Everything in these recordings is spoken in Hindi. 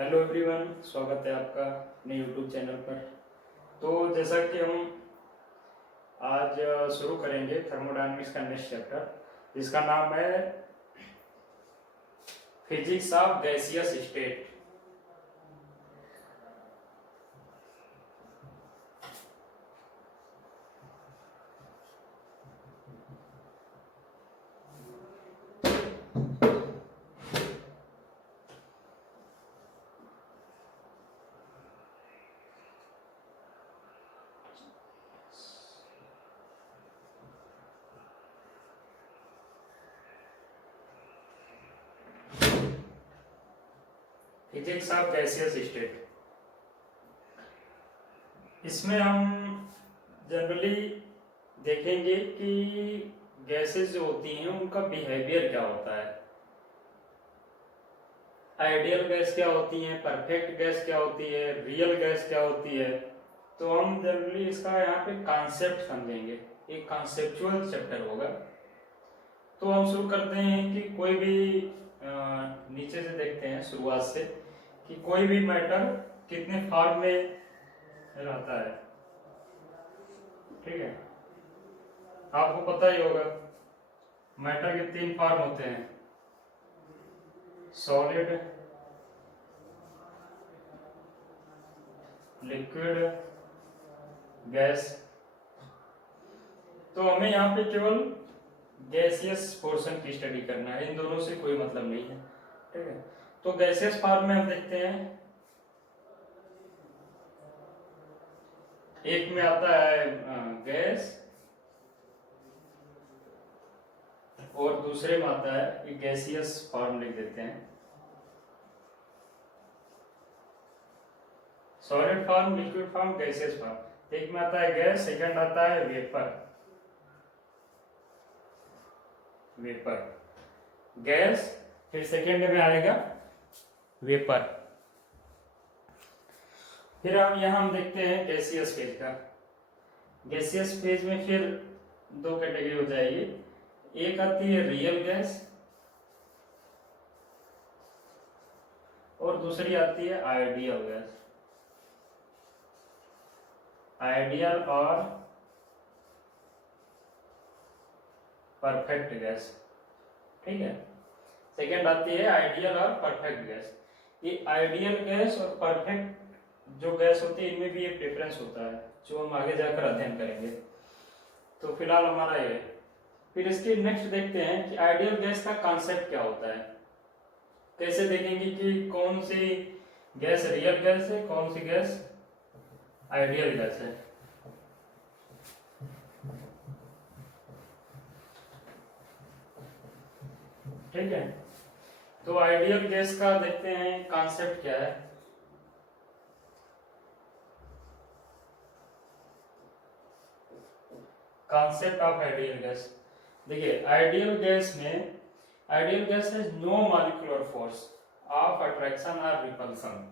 हेलो एवरीवन, स्वागत है आपका अपने यूट्यूब चैनल पर। तो जैसा कि हम आज शुरू करेंगे थर्मोडायनामिक्स का नेक्स्ट चैप्टर, जिसका नाम है physics of gaseous state. Physics of gaseous state, इसमें हम जनरली देखेंगे कि गैसेस जो होती हैं उनका बिहेवियर क्या होता है, आइडियल गैस क्या होती है, परफेक्ट गैस क्या होती है, रियल गैस क्या होती है। तो हम जनरली इसका यहाँ पे कॉन्सेप्ट समझेंगे, एक कॉन्सेप्चुअल चैप्टर होगा। तो हम शुरू करते हैं कि कोई भी नीचे से देखते हैं शुरुआत से कि कोई भी मैटर कितने फॉर्म में रहता है। ठीक है, आपको पता ही होगा मैटर के तीन फॉर्म होते हैं, सॉलिड, लिक्विड, गैस। तो हमें यहाँ पे केवल गैसियस पोर्शन की स्टडी करना है, इन दोनों से कोई मतलब नहीं है। ठीक है, तो गैसियस फॉर्म में हम देखते हैं, एक में आता है गैस और दूसरे में आता है गैसियस फॉर्म, लिख देते हैं solid form, liquid form, gaseous form. एक में आता है गैस, सेकंड आता है वेपर। गैस, फिर सेकंड में आएगा वेपर। फिर हम देखते हैं गैसियस फेज का। गैसियस फेज में फिर दो कैटेगरी हो जाएगी, एक आती है रियल गैस और दूसरी आती है आइडियल गैस। आइडियल और परफेक्ट गैस। ठीक है, सेकंड आती है आइडियल और परफेक्ट गैस। ये आइडियल गैस और परफेक्ट जो गैस होती है इनमें भी एक डिफरेंस होता है जो हम आगे जाकर अध्ययन करेंगे। तो फिलहाल हमारा ये, फिर इसके नेक्स्ट देखते हैं कि आइडियल गैस का कॉन्सेप्ट क्या होता है। कैसे देखेंगे कि कौन सी गैस रियल गैस है, कौन सी गैस आइडियल गैस है। ठीक है, तो आइडियल गैस का देखते हैं कॉन्सेप्ट क्या है। कॉन्सेप्ट ऑफ आइडियल गैस, देखिए ideal gas has no molecular force of attraction और repulsion.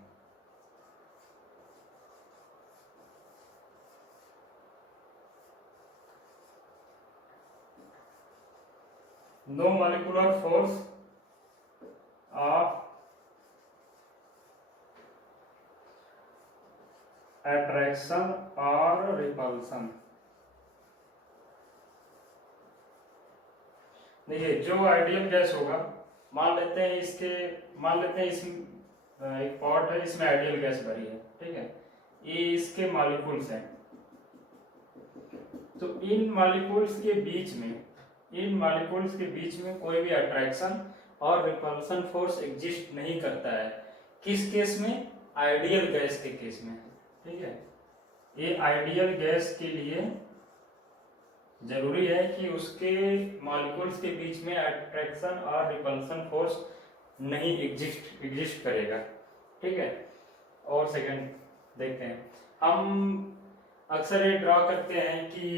No molecular force of attraction और रिपल्सन। देखिए जो आइडियल गैस होगा, मान लेते हैं इसमें एक पॉट है, इसमें आइडियल गैस भरी है। ठीक है, ये इसके मॉलिक्यूल्स हैं। तो इन मॉलिक्यूल्स के बीच में कोई भी अट्रैक्शन और रिपल्सन फोर्स एग्जिस्ट नहीं करता है। किस केस में? आइडियल गैस के केस में। ठीक है, ये आइडियल गैस के लिए जरूरी है कि उसके मॉलिक्यूल्स के बीच में अट्रैक्शन और रिपल्सन फोर्स नहीं एग्जिस्ट करेगा। ठीक है, और सेकंड देखते हैं, हम अक्सर ये ड्रॉ करते हैं कि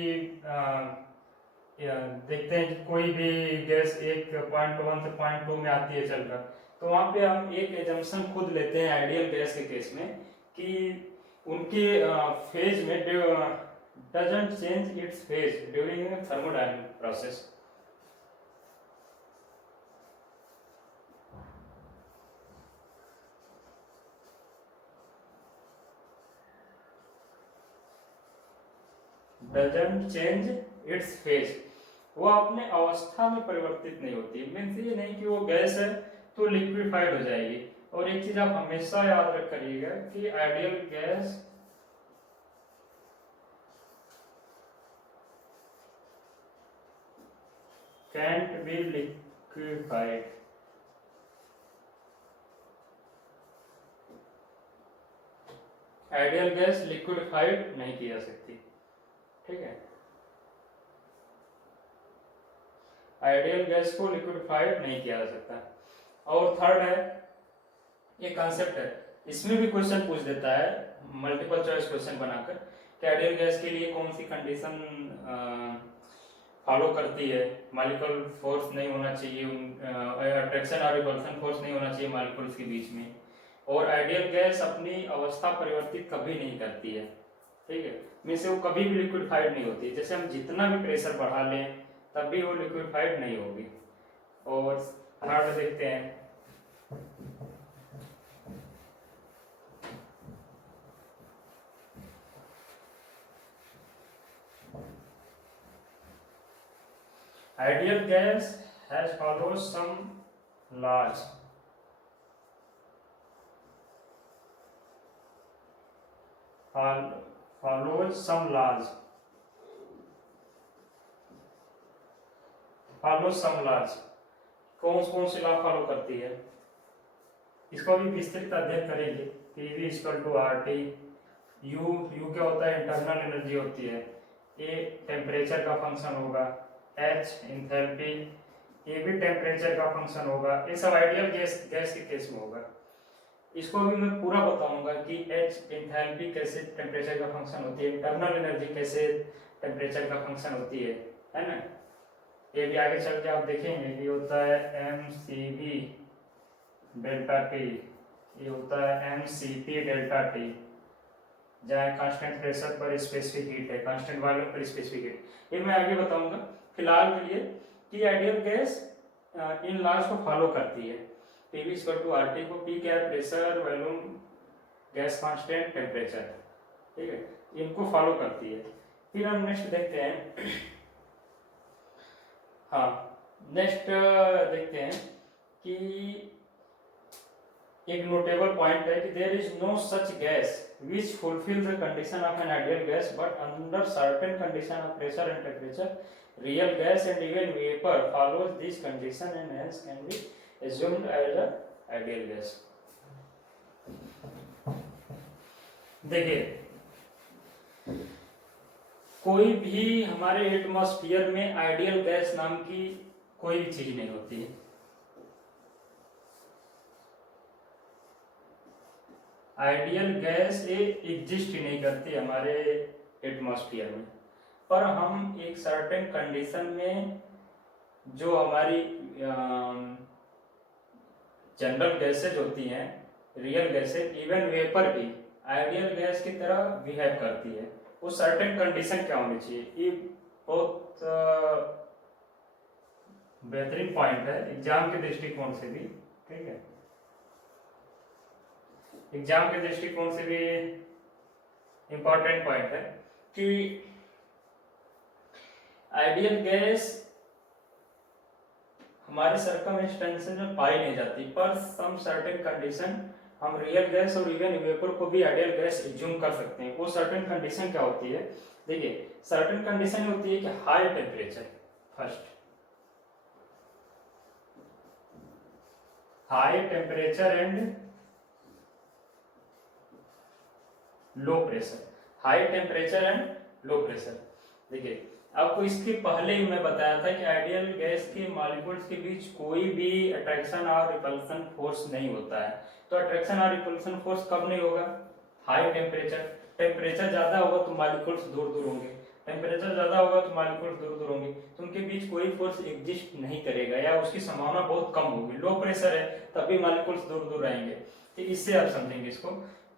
देखते हैं कि कोई भी गैस एक पॉइंट 1 से पॉइंट 2 में आती है चलकर, तो वहां पे हम एक एजम्पशन खुद लेते हैं आइडियल गैस के केस में कि उनके फेज में doesn't change its phase during a thermodynamic process। Doesn't change it's phase, वो अपने अवस्था में परिवर्तित नहीं होती। मीन्स ये नहीं कि वो गैस है तो लिक्विफाइड हो जाएगी। और एक चीज आप हमेशा याद रख करिएगा कि ideal gas cantt B liquefied. Ideal gas liquefied नहीं की जा सकती, ठीक है। आइडियल गैस को लिक्विफाइड नहीं किया जा सकता। और थर्ड है, ये कॉन्सेप्ट है, इसमें भी क्वेश्चन पूछ देता है मल्टीपल चॉइस क्वेश्चन बनाकर कि आइडियल गैस के लिए कौन सी कंडीशन फॉलो करती है। मॉलिक्यूलर फोर्स नहीं होना चाहिए, अट्रैक्शन और रिपल्सन फोर्स नहीं होना चाहिए मॉलिक्यूल्स के बीच में, और आइडियल गैस अपनी अवस्था परिवर्तित कभी नहीं करती है, ठीक है। मीन्स वो कभी भी लिक्विफाइड नहीं होती, जैसे हम जितना भी प्रेशर बढ़ा लें तब भी वो लिक्विफाइड नहीं होगी। और थर्ड देखते हैं, ideal gas has follows some laws, follows some laws, follows some laws। कौन कौन से लॉ फॉलो करती है, इसको भी विस्तृत अध्ययन करेंगे। PV equal to RT, U क्या होता है, इंटरनल एनर्जी होती है, A टेम्परेचर का फंक्शन होगा, H इंथैल्पी, ये भी टेम्परेचर का फंक्शन होगा। ये सब आइडियल गैस के केस में होगा। इसको भी मैं पूरा बताऊंगा कि H इंथैल्पी कैसे टेम्परेचर का फंक्शन होती है, इंटरनल एनर्जी कैसे टेम्परेचर का फंक्शन होती है ना। ये भी आगे चल के आप देखेंगे। ये होता है mCv डेल्टा टी, ये होता है mCp डेल्टा टी, जहाँ कांस्टेंट प्रेशर पर स्पेसिफिक हीट है, कांस्टेंट वॉल्यूम पर स्पेसिफिक हीट। ये मैं आगे बताऊंगा। फिलहाल के लिए कि आइडियल गैस इन लॉज को फॉलो करती है। PV इक्वल टू RT को, P क्या है, pressure, volume, gas constant, temperature, ठीक है, इनको फॉलो करती है। फिर हम नेक्स्ट देखते हैं, हाँ नेक्स्ट देखते हैं कि एक नोटेबल पॉइंट है कि there is no such gas which fulfill the condition of an ideal gas, but under certain condition of pressure and temperature, real gas and even vapor follows this condition and hence can be assumed as a ideal gas। देखिए, कोई भी हमारे एटमॉस्फेयर में आइडियल गैस नाम की कोई भी चीज नहीं होती है। आइडियल गैस ये एग्जिस्ट ही नहीं करती हमारे एटमॉस्फेयर में, पर हम एक सर्टेन कंडीशन में जो हमारी जनरल गैसेज होती हैं, रियल गैसेज, इवन वेपर भी आइडियल गैस की तरह बिहेव करती है। वो सर्टेन कंडीशन क्या होनी चाहिए, ये बहुत बेहतरीन पॉइंट है एग्जाम के दृष्टिकोण से भी, ठीक है, एग्जाम के दृष्टिकोण से भी इंपॉर्टेंट पॉइंट है कि आइडियल गैस हमारे सर्कमस्टेंसेस में पाई नहीं जाती, पर सम सर्टेन कंडीशन हम रियल गैस और इवन वेपर को भी आइडियल गैस एज्यूम कर सकते हैं। वो सर्टेन कंडीशन क्या होती है, देखिए सर्टेन कंडीशन होती है कि high temperature, first high temperature and low pressure, high temperature and low pressure. देखिए आपको इसके पहले ही मैं बताया था कि आइडियल गैस के मॉलिक्यूल्स के बीच कोई भी अट्रैक्शन और रिपल्सन फोर्स नहीं होता है। तो अट्रैक्शन और रिपल्सन फोर्स कब नहीं होगा, हाई टेम्परेचर, टेम्परेचर ज्यादा होगा तो मॉलिक्यूल्स दूर दूर होंगे, टेम्परेचर ज्यादा होगा तो मॉलिक्यूल्स दूर दूर होंगे, तो उनके बीच कोई फोर्स एग्जिस्ट नहीं करेगा या उसकी संभावना बहुत कम होगी। लो प्रेशर है तब भी मॉलिक्यूल्स दूर दूर रहेंगे। तो इससे आप समझेंगे इसको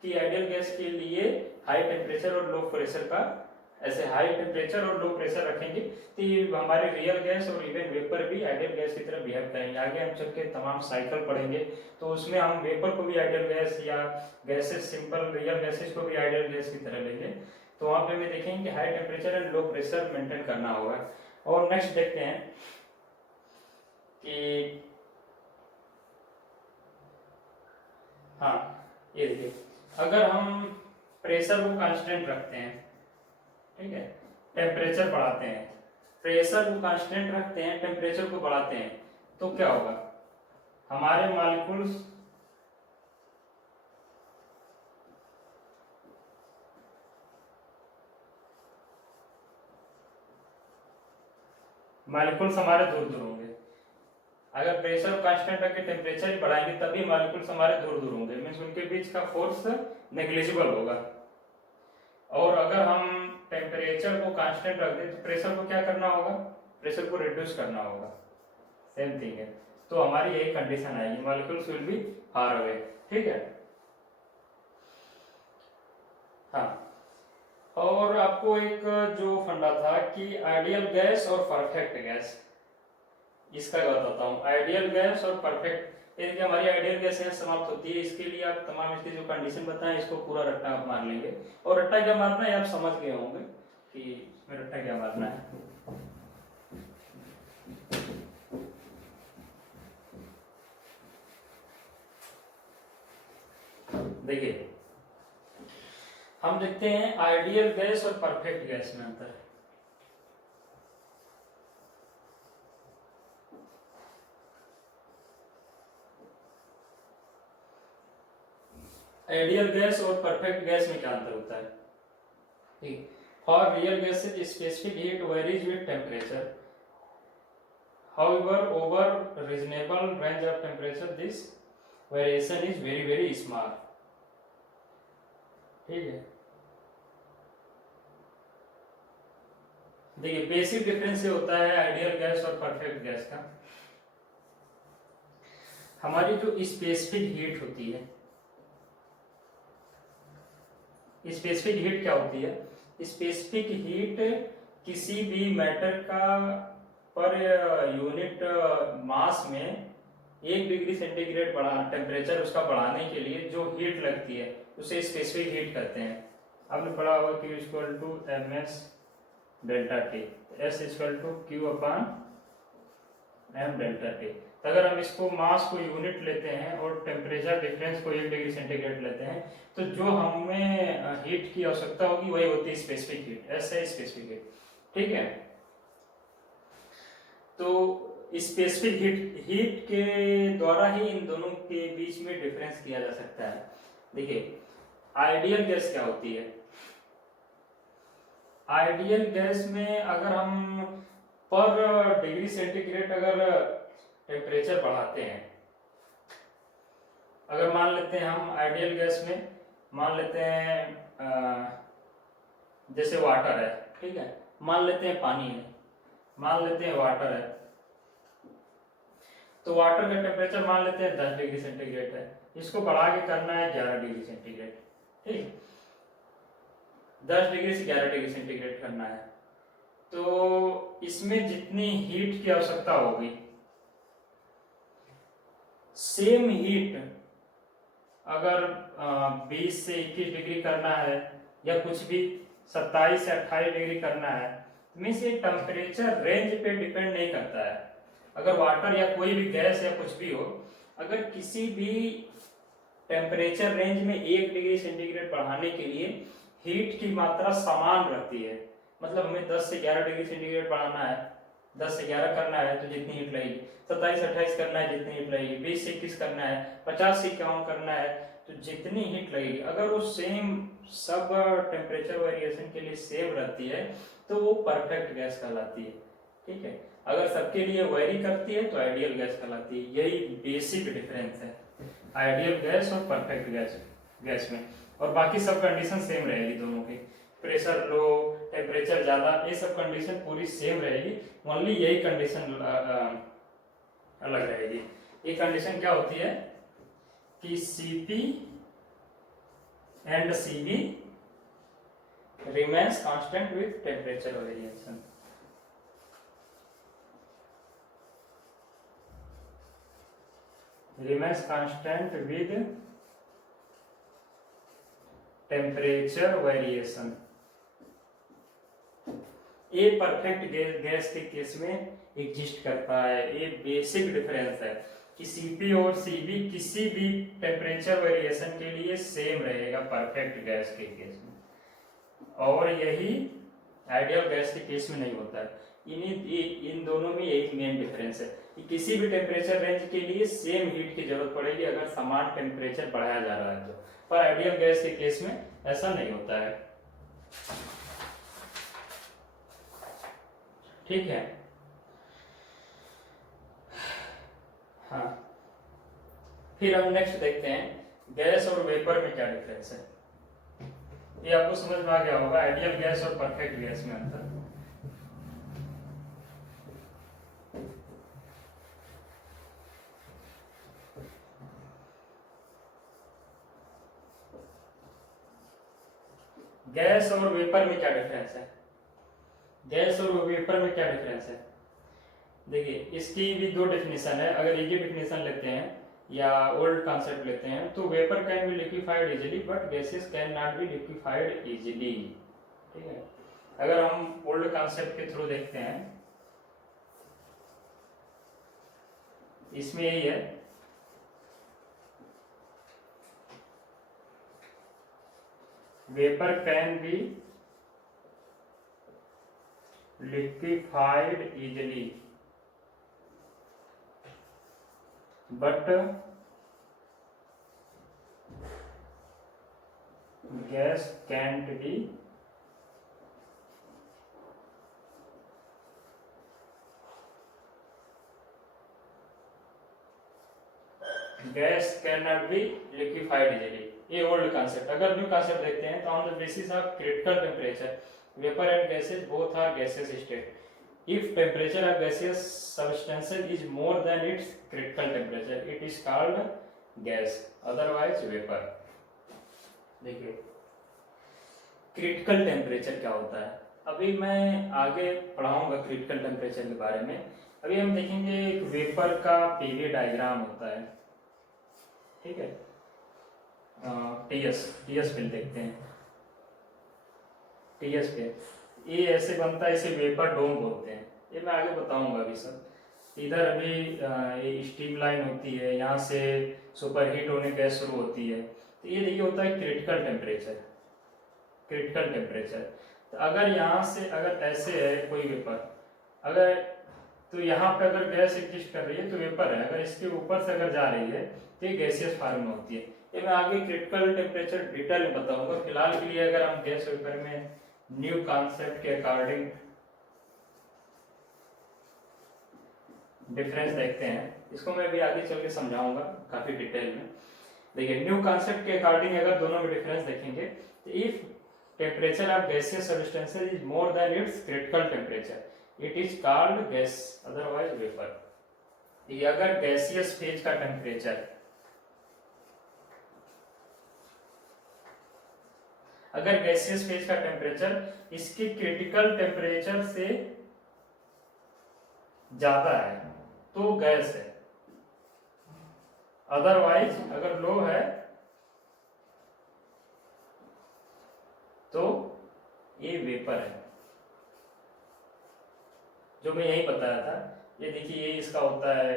कि आइडियल गैस के लिए हाई टेम्परेचर और लो प्रेशर का, ऐसे हाई टेम्परेचर और लो प्रेशर रखेंगे तो हमारे रियल गैस और इवन वेपर भी आइडियल गैस की तरह बिहेव करेंगे। आगे हम चल के तमाम साइकिल पढ़ेंगे तो उसमें हम वेपर को भी आइडियल गैस या गैसेस, सिंपल रियल गैसेस को भी आइडियल गैस की तरह लेंगे। तो वहां पे हमें देखेंगे कि high temperature and low pressure maintain करना होगा। और नेक्स्ट देखते हैं कि हाँ, ये देखिए, अगर हम प्रेशर को कांस्टेंट रखते हैं, ठीक है, टेम्परेचर बढ़ाते हैं, प्रेशर को कांस्टेंट रखते हैं, टेम्परेचर को बढ़ाते हैं, तो क्या होगा, हमारे मॉलिक्यूल्स हमारे दूर दूर होंगे। अगर प्रेशर कांस्टेंट रख के टेम्परेचर ही बढ़ाएंगे तभी मॉलिक्यूल्स हमारे दूर दूर होंगे, मीन्स उनके बीच का फोर्स नेग्लिजिबल होगा। और अगर हम टेम्परेचर को कांस्टेंट रख दें तो प्रेशर को क्या करना होगा, प्रेशर को रिड्यूस करना होगा, सेम थिंग है। तो हमारी यही कंडीशन आएगी, molecules will be far away, ठीक है। हाँ, और आपको एक जो फंडा था कि आइडियल गैस और परफेक्ट गैस, इसका बताता हूँ। आइडियल गैस और परफेक्ट, यदि हमारी आइडियल गैस यहाँ समाप्त होती है, इसके लिए आप तमाम इसकी जो कंडीशन बताएं इसको पूरा रट्टा आप मार लेंगे। और रट्टा क्या मारना है आप समझ गए होंगे कि इसमें रट्टा क्या मारना है। देखिए, हम देखते हैं आइडियल गैस और परफेक्ट गैस में अंतर। आइडियल गैस और परफेक्ट गैस में क्या अंतर होता है, ठीक। For real gases specific heat varies with temperature, however over reasonable range of temperature this variation is very very small, ठीक है। देखिए, बेसिक डिफरेंस ये होता है आइडियल गैस और परफेक्ट गैस का। हमारी जो स्पेसिफिक हीट होती है, स्पेसिफिक हीट क्या होती है, स्पेसिफिक हीट किसी भी मैटर का पर यूनिट मास में 1 डिग्री सेंटीग्रेड बढ़ा टेम्परेचर उसका बढ़ाने के लिए जो हीट लगती है उसे स्पेसिफिक हीट कहते हैं। आपने पढ़ा होगा Q equal to M S delta T, S equal to Q upon M delta T. तो अगर हम इसको मास को यूनिट लेते हैं और टेम्परेचर डिफरेंस को 1 डिग्री सेंटीग्रेड लेते हैं, तो जो हमें हीट की आवश्यकता होगी वही होती है स्पेसिफिक हीट, ऐसा है स्पेसिफिक हीट, ठीक है। तो स्पेसिफिक हीट के द्वारा ही इन दोनों के बीच में डिफरेंस किया जा सकता है। देखिए, आइडियल गैस क्या होती है, आइडियल गैस में अगर हम पर डिग्री सेंटीग्रेड अगर टेम्परेचर बढ़ाते हैं, अगर मान लेते हैं हम आइडियल गैस में मान लेते हैं जैसे वाटर है, ठीक है, मान लेते हैं पानी है, मान लेते हैं वाटर है, तो वाटर का टेम्परेचर मान लेते हैं 10 डिग्री सेंटीग्रेड है, इसको बढ़ा के करना है 11 डिग्री सेंटीग्रेड, ठीक, 10 डिग्री से 11 डिग्री सेंटीग्रेड करना है। तो इसमें जितनी हीट की आवश्यकता होगी, सेम हीट अगर 20 से 21 डिग्री करना है या कुछ भी 27 से 28 डिग्री करना है, मीन्स ये टेम्परेचर रेंज पे डिपेंड नहीं करता है। अगर वाटर या कोई भी गैस या कुछ भी हो, अगर किसी भी टेम्परेचर रेंज में 1 डिग्री सेंटीग्रेड बढ़ाने के लिए हीट की मात्रा समान रहती है, मतलब हमें 10 से 11 डिग्री सेंटीग्रेड बढ़ाना है, 10 से 11 करना है तो जितनी हीट लगेगी, 27-28 करना है जितनी हीट लगेगी, 20 से 21 करना है, 50 से 51 करना है तो जितनी हीट लगेगी, अगर वो सेम सब टेम्परेचर वेरिएशन के लिए सेम रहती है तो वो परफेक्ट गैस कहलाती है, ठीक है। अगर सबके लिए वेरी करती है तो आइडियल गैस कहलाती है। यही बेसिक डिफरेंस है आइडियल गैस और परफेक्ट गैस में। और बाकी सब कंडीशन सेम रहेगी दोनों की, प्रेशर लो, टेम्परेचर ज्यादा, ये सब कंडीशन पूरी सेम रहेगी, ओनली यही कंडीशन अलग रहेगी। ये कंडीशन क्या होती है कि Cp and Cv remains constant with temperature variation. remains constant with temperature variation, ये परफेक्ट गैस के केस में एग्जिस्ट करता है। ये बेसिक डिफरेंस है कि Cp और Cv किसी भी टेम्परेचर वेरिएशन के लिए सेम रहेगा परफेक्ट गैस के केस में, और यही आइडियल गैस के केस में नहीं होता है। इन दोनों में एक मेन डिफरेंस है कि किसी भी टेम्परेचर रेंज के लिए सेम हीट की जरूरत पड़ेगी अगर समान टेम्परेचर बढ़ाया जा रहा है तो, पर आइडियल गैस के केस में ऐसा नहीं होता है। ठीक है। हाँ, फिर हम नेक्स्ट देखते हैं गैस और वेपर में क्या डिफरेंस है। ये आपको समझ में आ गया होगा आइडियल गैस और परफेक्ट गैस में अंतर। गैस और वेपर में क्या डिफरेंस है? गैस और वेपर में क्या डिफरेंस है? देखिए, इसकी भी दो डेफिनेशन है। अगर एक ही डेफिनेशन लेते हैं या ओल्ड कॉन्सेप्ट लेते हैं तो vapour can be liquefied easily but gases can not be liquefied easily. ठीक है, अगर हम ओल्ड कॉन्सेप्ट के थ्रू देखते हैं, इसमें यही है vapour can be liquefied easily but gas can't be gas can not be liquefied easily. ये ओल्ड कॉन्सेप्ट। अगर न्यू कॉन्सेप्ट देखते हैं तो on the basis of critical temperature vapor and gases both are gaseous state। if temperature of gaseous substances is more than its critical temperature it is called gas, otherwise vapor। देखिए, क्रिटिकल टेम्परेचर क्या होता है अभी मैं आगे पढ़ाऊंगा क्रिटिकल टेम्परेचर के बारे में। अभी हम देखेंगे एक वेपर का पीवी डायग्राम होता है। ठीक है, टीएस फिल देखते हैं। टीएस पे ये ऐसे बनता है, इसे वेपर डोम बोलते हैं। ये मैं आगे बताऊंगा अभी सब। इधर अभी ये स्टीम लाइन होती है, यहाँ से सुपरहीट होने गैस शुरू होती है। तो ये होता है क्रिटिकल टेम्परेचर। क्रिटिकल टेम्परेचर तो अगर यहाँ से अगर ऐसे है कोई वेपर, अगर तो यहाँ पे अगर गैस एग्जिस्ट कर रही है तो वेपर है, अगर इसके ऊपर से अगर जा रही है तो ये गैसियस फॉर्म में होती है। ये मैं आगे क्रिटिकल टेम्परेचर डिटेल में बताऊंगा। फिलहाल के लिए अगर हम गैस वेपर में न्यू कॉन्सेप्ट के अकॉर्डिंग डिफरेंस देखते हैं, इसको मैं भी आगे चल के समझाऊंगा काफी डिटेल में। देखिए, न्यू कॉन्सेप्ट के अकॉर्डिंग अगर दोनों में डिफरेंस देखेंगे तो if temperature of gaseous substances is more than it's critical temperature it is called gas, otherwise vapour. ये अगर गैसियस फेज का टेम्परेचर अगर गैसियस फेज का टेम्परेचर इसके क्रिटिकल टेम्परेचर से ज्यादा है तो गैस है, अदरवाइज अगर लो है तो ये वेपर है। जो मैं यही बताया था, ये देखिए ये इसका होता है,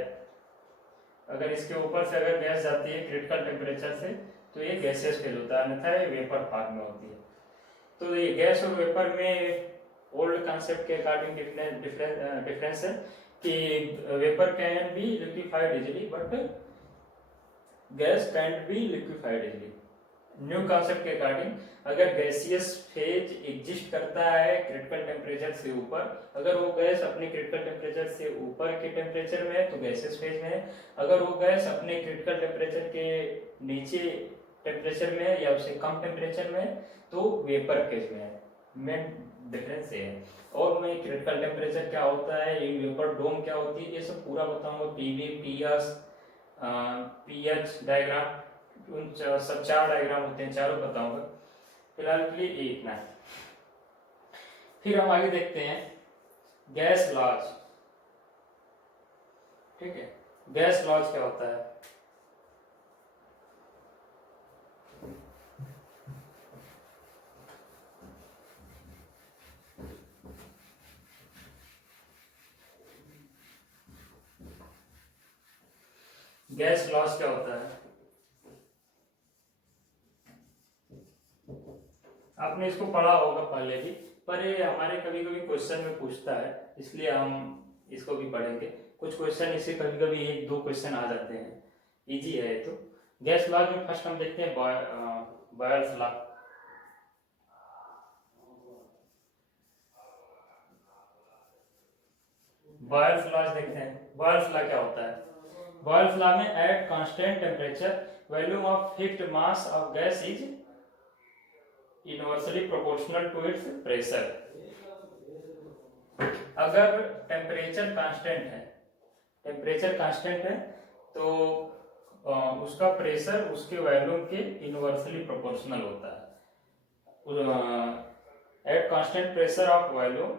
अगर इसके ऊपर से अगर गैस जाती है क्रिटिकल टेम्परेचर से तो ये गैसियस फेज होता है, अन्यथा ये वेपर फॉर्म में होती है। तो ये गैस और वेपर में ओल्ड कॉन्सेप्ट के अकॉर्डिंग डिफरेंस है कि vapour can be liquefied easily but gas cantt B liquefied easily. New concept के अकॉर्डिंग अगर गैसियस फेज एग्जिस्ट करता है क्रिटिकल टेम्परेचर से ऊपर, अगर वो गैस अपने क्रिटिकल टेम्परेचर से ऊपर के टेम्परेचर में है तो गैसियस फेज में है, अगर वो गैस अपने क्रिटिकल टेम्परेचर के नीचे टेम्परेचर में है या उससे कम टेम्परेचर में है तो वेपर फेज में है। मेन डिफरेंस ये है। और मैं क्रिटिकल टेम्परेचर क्या होता है, ये वेपर डोम क्या होती है, ये सब पूरा बताऊंगा। पीवी, पीएस, पीएच डायग्राम, उन सब 4 डायग्राम होते हैं, चारों बताऊंगा। फिलहाल के लिए ये इतना है। फिर हम आगे देखते हैं गैस लॉज। ठीक है, गैस लॉज क्या होता है? गैस लॉस क्या होता है? आपने इसको पढ़ा होगा पहले भी, पर ये हमारे कभी कभी क्वेश्चन में पूछता है, इसलिए हम इसको भी पढ़ेंगे। कुछ क्वेश्चन इससे कभी कभी एक दो क्वेश्चन आ जाते हैं, इजी है ये तो। गैस लॉज में फर्स्ट हम देखते हैं बॉयल्स लॉ। बॉयल्स लॉज देखते हैं। बॉयल्स लॉ क्या होता है? बॉयल्स लॉ में at constant temperature volume of fixed mass of gas is inversely proportional to its pressure. अगर टेम्परेचर कांस्टेंट है, टेम्परेचर कांस्टेंट है तो उसका प्रेशर उसके वॉल्यूम के इनवर्सली प्रोपोर्शनल होता है। At constant pressure of volume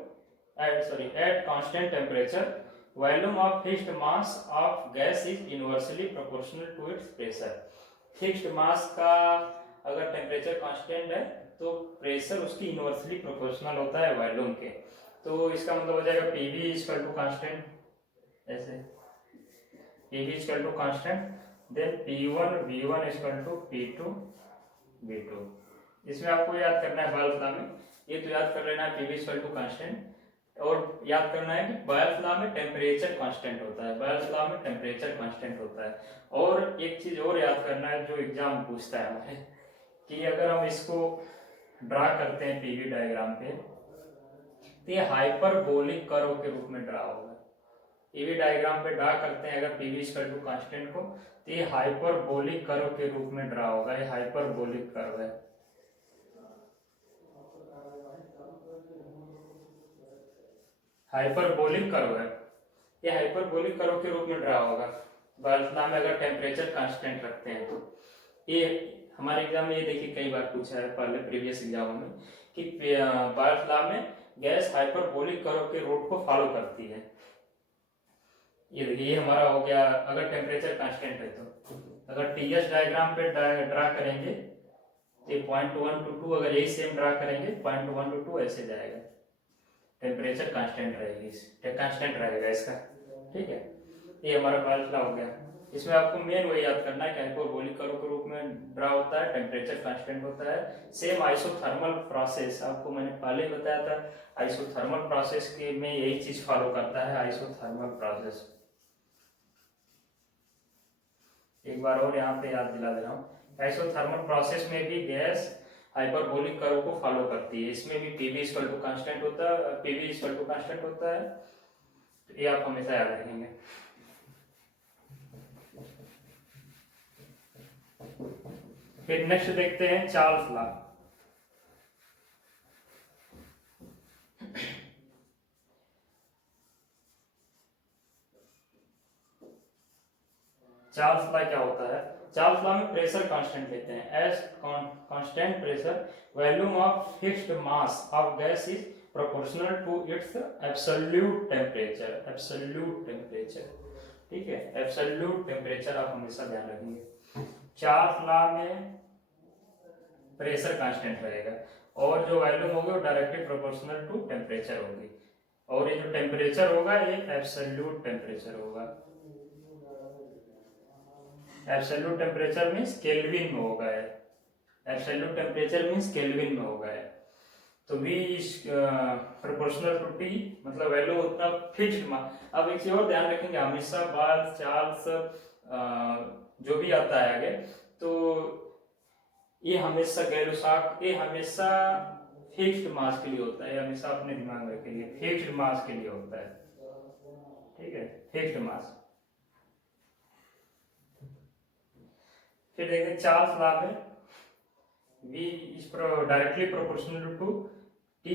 at constant temperature volume of fixed mass of gas is inversely proportional to its pressure. Fixed mass का अगर टेम्परेचर कांस्टेंट है तो प्रेशर उसकी इनवर्सली प्रोपोर्शनल होता है वॉल्यूम के। तो इसका मतलब हो जाएगा PV इक्वल टू कांस्टेंट, ऐसे PV equal to constant, then P1 V1 equal to P2 V2। इसमें आपको याद करना है बॉयल्स लॉ में, ये तो याद कर लेना है PV इक्वल टू कांस्टेंट, और याद करना है कि बॉयल्स लॉ में टेम्परेचर कांस्टेंट होता है, बॉयल्स लॉ में टेम्परेचर कांस्टेंट होता है। और एक चीज और याद करना है जो एग्जाम पूछता है हमें, कि अगर हम इसको ड्रा करते हैं PV डायग्राम पे, तो ये हाइपरबोलिक कर्व के रूप में ड्रा होगा। PV डायग्राम पे ड्रा करते हैं अगर PV इक्वल टू कांस्टेंट को, तो ये हाइपरबोलिक कर्व के रूप में ड्रा होगा। ये हाइपरबोलिक कर्व है, हाइपरबोलिक कर्व है, ये हाइपरबोलिक कर्व के रूप में ड्रा होगा बॉयल्स लॉ में अगर टेम्परेचर कांस्टेंट रखते हैं तो। ये हमारे एग्जाम में ये देखिए कई बार पूछा है पहले प्रीवियस एग्जाम में, कि बॉयल्स लॉ में गैस हाइपरबोलिक कर्व के रूट को फॉलो करती है। ये देखिए, ये हमारा हो गया अगर टेम्परेचर कांस्टेंट है तो। अगर TS डायग्राम पे ड्रा करेंगे तो 0.1 to 2, अगर यही सेम ड्रा करेंगे 0.1 to 2 ऐसे जाएगा, टेम्परेचर कांस्टेंट रहेगी, कांस्टेंट रहेगा इसका, ठीक है। ये हमारा बॉयल्स लॉ हो गया। इसमें आपको मेन वही याद करना है कि हाइपरबोलिक कर्व के रूप में ड्रा होता है, टेम्परेचर कांस्टेंट होता है। सेम आइसोथर्मल प्रोसेस आपको मैंने पहले ही बताया था, आइसोथर्मल प्रोसेस के में यही चीज फॉलो करता है, आइसोथर्मल प्रोसेस। एक बार और यहाँ पे याद दिला दे रहा हूँ, आइसोथर्मल प्रोसेस में भी गैस हाइपरबोलिक कर्व को फॉलो करती है। इसमें भी PV इक्वल टू कांस्टेंट होता है, PV इक्वल टू कांस्टेंट होता है, तो ये आप हमेशा याद रखेंगे। फिर नेक्स्ट देखते हैं चार्ल्स लॉ। चार्ल्स लॉ क्या होता है? चार्ल्स लॉ में प्रेशर कांस्टेंट लेते हैं, as constant pressure volume of fixed mass of gas is proportional to its absolute temperature. Absolute temperature, ठीक है, एब्सोल्यूट टेम्परेचर आप हमेशा ध्यान रखेंगे। चार्ल्स लॉ में प्रेशर कांस्टेंट रहेगा और जो वैल्यूम होगी वो डायरेक्टली प्रोपोर्शनल टू टेम्परेचर होगी, और ये जो टेम्परेचर होगा ये एब्सोल्यूट टेम्परेचर होगा। एब्सोल्यूट टेम्परेचर मींस केल्विन में होगा, एब्सोल्यूट टेम्परेचर मींस केल्विन में होगा। तो V प्रोपोर्शनल टू T, मतलब वैल्यू उतना फिक्स्ड मान। अब एक चीज और ध्यान रखेंगे, हमेशा बॉयल्स चार्ल्स जो भी आता है आगे, तो ये हमेशा गैलुसाक, ये हमेशा फिक्स्ड मास के लिए होता है, हमेशा अपने दिमाग में रखेंगे, फिक्स्ड मास के लिए होता है, ठीक है, फिक्स्ड मास। फिर देखते हैं चार्ल्स लॉ में V is directly proportional to T,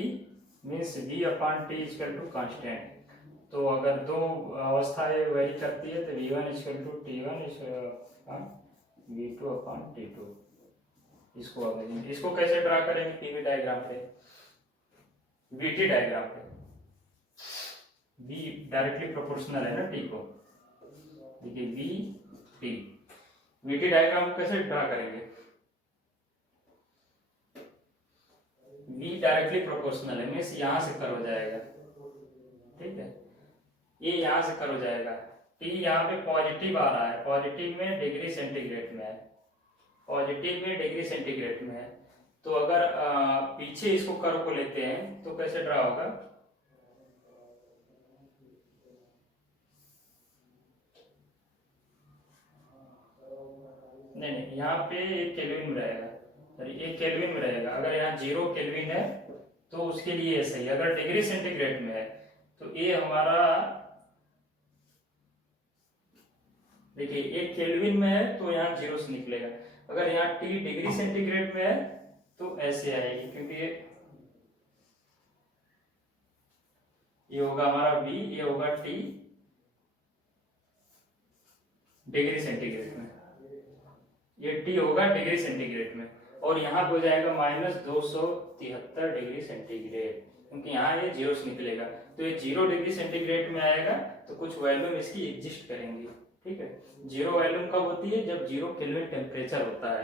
means V upon T equal to constant. तो अगर दो अवस्थाएं वेरी करती है तो V1 equal to T1 upon V2 upon T2। इसको कैसे ड्रा करेंगे PV डायग्राम पे, VT डायग्राम पे। V डायरेक्टली प्रोपोर्शनल है ना T को, देखिए VT, VT डायग्राम कैसे ड्रा करेंगे? V डायरेक्टली प्रोपोर्शनल है, मीन्स यहाँ से कर हो जाएगा, ठीक है, ये यहाँ से कर हो जाएगा, टी यहाँ पे पॉजिटिव आ रहा है, पॉजिटिव में डिग्री सेंटीग्रेड में है, पॉजिटिव में डिग्री सेंटीग्रेड में है। तो अगर पीछे इसको कर्व को लेते हैं तो कैसे ड्रा होगा, नहीं नहीं यहाँ पे एक केल्विन में रहेगा, सॉरी एक केल्विन में रहेगा। अगर यहाँ 0 केल्विन है तो उसके लिए ऐसा ही, अगर डिग्री सेंटीग्रेड में है तो ये हमारा देखिए एक केल्विन में है तो यहाँ 0 से निकलेगा। अगर यहाँ टी डिग्री सेंटीग्रेड में है तो ऐसे आएगी, क्योंकि ये होगा हमारा बी, ये होगा टी डिग्री सेंटीग्रेड में, ये टी होगा डिग्री सेंटीग्रेड में, और यहाँ पे हो जाएगा -273 डिग्री सेंटीग्रेड, क्योंकि यहाँ ये 0 से निकलेगा। तो ये 0 डिग्री सेंटीग्रेड में आएगा तो कुछ वैल्यूम इसकी एग्जिस्ट करेंगी, ठीक है। 0 वैल्यूम कब होती है, जब 0 केल्विन टेम्परेचर होता है।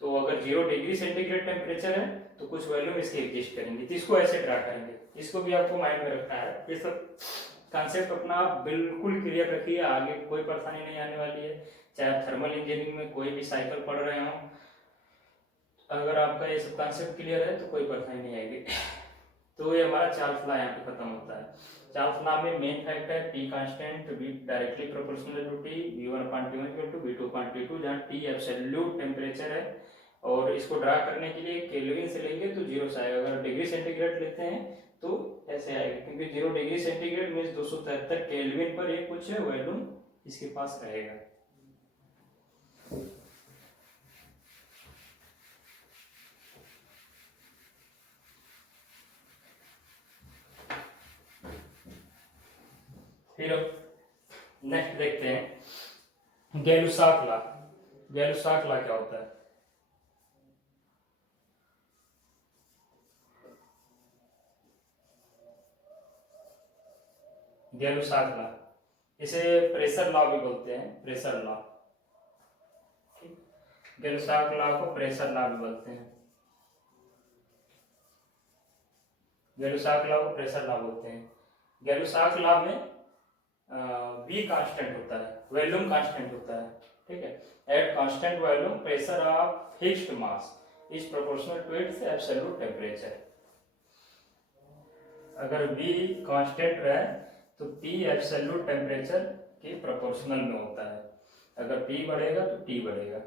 तो अगर 0 डिग्री सेंटीग्रेड टेम्परेचर है तो कुछ वैल्यूम इसकी एग्जिस्ट करेंगी। तो इसको ऐसे ड्रा करेंगे, इसको भी आपको माइंड में रखना है। ये सब कॉन्सेप्ट अपना बिल्कुल क्लियर रखिए, आगे कोई परेशानी नहीं आने वाली है। चाहे थर्मल इंजीनियरिंग में कोई भी साइकिल पढ़ रहे हो, अगर आपका ये सब कॉन्सेप्ट क्लियर है तो कोई परेशानी नहीं आएगी। तो ये हमारा चार्ल्स लॉ यहाँ पे खत्म होता है। चार्ल्स लॉ में मेन फैक्ट है P constant, V directly proportional to T, V1/T1 equal to V2/T2, जहाँ T एब्सोल्यूट टेम्परेचर है। और इसको ड्रा करने के लिए केल्विन से लेंगे तो 0 से आएगा, अगर डिग्री सेंटीग्रेड लेते हैं तो ऐसे आएगा, क्योंकि 0 डिग्री सेंटीग्रेड मीन्स 273 केल्विन पर ये कुछ वैल्यूम इसके पास रहेगा। फिर नेक्स्ट देखते हैं गैलुसाक लॉ। गैलुसाक लॉ क्या होता है, गैलुसाक लॉ, इसे प्रेशर लॉ भी बोलते हैं, प्रेशर लॉ। गैलुसाक लॉ को प्रेशर लॉ भी बोलते हैं, गैलुसाक लॉ को प्रेशर लॉ बोलते हैं। गैलुसाक लॉ में V कांस्टेंट होता है, वॉल्यूम कांस्टेंट होता है, ठीक है। At constant volume pressure of fixed mass is proportional to its absolute temperature. अगर V कांस्टेंट रहे तो P एब्सोल्यूट टेम्परेचर के प्रोपोर्शनल में होता है, अगर P बढ़ेगा तो T बढ़ेगा।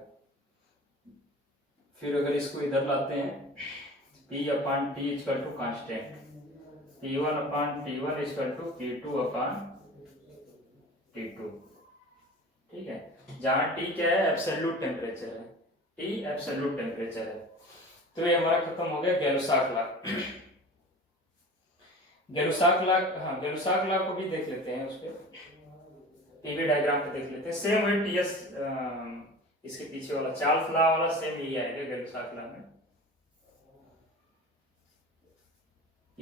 फिर अगर इसको इधर लाते हैं, P/T equal to constant, P1/T1 equal to P2/T2, ठीक है। जहां T क्या है, एब्सोल्यूट टेम्परेचर है, T एब्सोल्यूट टेम्परेचर है। तो ये हमारा खत्म हो गया गैलुसाक लॉ। गैलुसाक लॉ, हाँ गैलुसाक लॉ को भी देख लेते हैं, उसके पीवी डायग्राम पे देख लेते हैं। सेम वही टीएस, इसके पीछे वाला चार्ल्स लॉ वाला सेम यही आएगा गैलुसाक लॉ में। P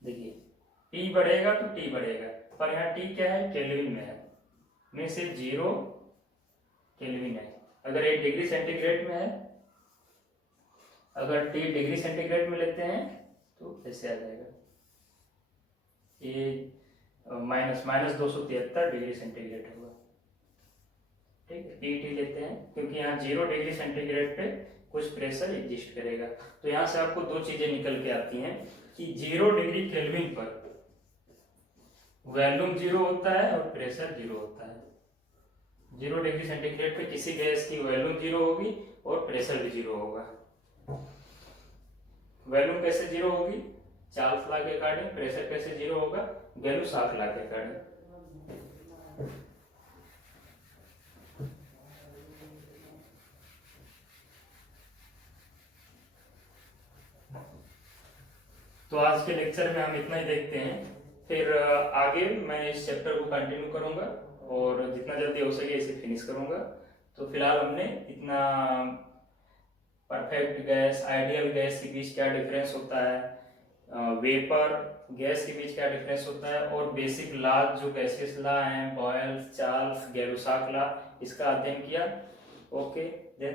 देखिए P बढ़ेगा तो T बढ़ेगा, पर यहाँ T क्या है, केल्विन में है, में से 0 केल्विन है। अगर ये डिग्री सेंटीग्रेड में है, अगर T डिग्री सेंटीग्रेड में लेते हैं तो ऐसे आ जाएगा, ये -273 डिग्री सेंटीग्रेड होगा, ठीक है। T लेते हैं क्योंकि यहाँ 0 डिग्री सेंटीग्रेड पे कुछ प्रेशर एग्जिस्ट करेगा। तो यहाँ से आपको दो चीजें निकल के आती हैं कि 0 डिग्री केल्विन पर वॉल्यूम 0 होता है और प्रेशर 0 होता है। 0 डिग्री सेंटीग्रेड पे किसी गैस की वॉल्यूम 0 होगी और प्रेशर भी 0 होगा। वॉल्यूम कैसे 0 होगी, चार्ल्स लॉ के अकॉर्डिंग। प्रेशर कैसे 0 होगा, गैलुसाक लॉ के अकॉर्डिंग। तो आज के लेक्चर में हम इतना ही देखते हैं, फिर आगे मैं इस चैप्टर को कंटिन्यू करूंगा और जितना जल्दी हो सके इसे फिनिश करूंगा। तो फिलहाल हमने इतना परफेक्ट गैस, आइडियल गैस के बीच क्या डिफरेंस होता है, वेपर गैस के बीच क्या डिफरेंस होता है, और बेसिक लॉ जो गैसेस लॉ हैं, बॉयल्स, चार्ल्स, गैलुसाक लॉ, इसका अध्ययन किया। Okay then.